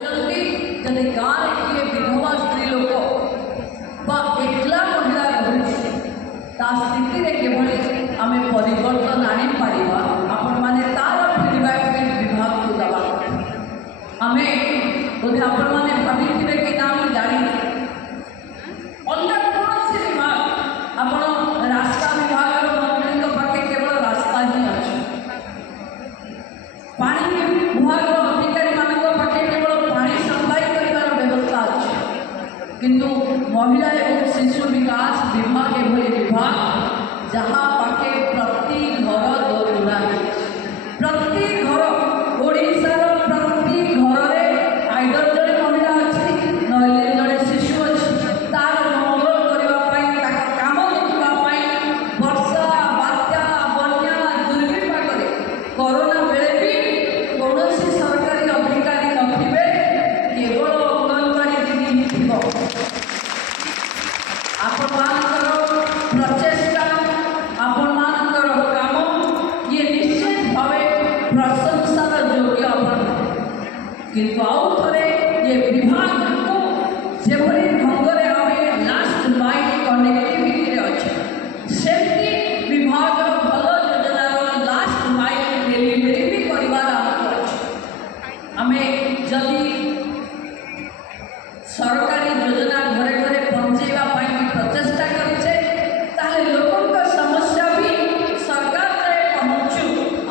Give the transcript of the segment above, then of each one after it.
जदि गाँव किए विधवा स्त्री लोक एकला महिला रही स्थिति किभली आम परिवर्तन आनीपर आपण मैंने तार फीडबैक विभाग को दबा आम बोधे आपण मैंने भाभी कि ना मुझे जानी अन्य कौन विभाग आप रास्ता विभाग मंत्री पाखे केवल रास्ता ही अच्छे पानी विभाग अधिकारी मान पाखे केवल पानी सप्लाई कर व्यवस्था अच्छे किंतु महिला एवं शिशु विकास विभाग एभली विभाग जहाँ पाखे प्रति घर दौड़ा प्रति घर ओडिशार प्रति घर में आइदर जड़े महिला अच्छी नहले जड़े शिशु अच्छी तार मंगल करने काम देखापी वर्षा बात्या बन्या दुर्विपाक कोरोना बेले भी कौन सरकारी अधिकारी नथिबे केवल अंगनवाड़ी दीदी थी आपण प्रचेषा आपण काम ये निश्चित भाव प्रशंसार योग्य अपन किंतु आउ थे ये विभाग को जो ढंग से आम लास्ट माइल कनेक्टिविटी अच्छे सेमती विभाग भल योजनार लास्ट माइल डेलीवरी भी करार आम जदि सरकारी योजना घरे घरे पहुँचाई प्रचेषा करें लोकों समस्या भी सरकार जाए पहुँचू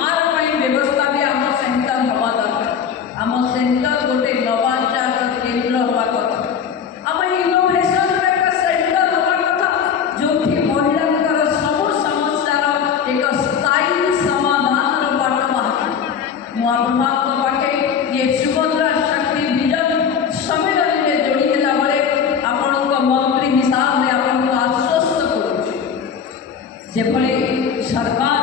आर व्यवस्था भी आम सेंटर हवा दरकार आम सेंटर गोटे नवाचार केन्द्र हवा कथा आम इनोवेशन सेंटर हवा कथा जो महिला सब समस्यार एक स्थायी समाधान बाट बाहर पाखे ये सुभद्रा शक्ति विजन सम्मेलन में जोड़ी देला बेले आपण मंत्री हिसाब में आपको आश्वस्त करूँ जेभली सरकार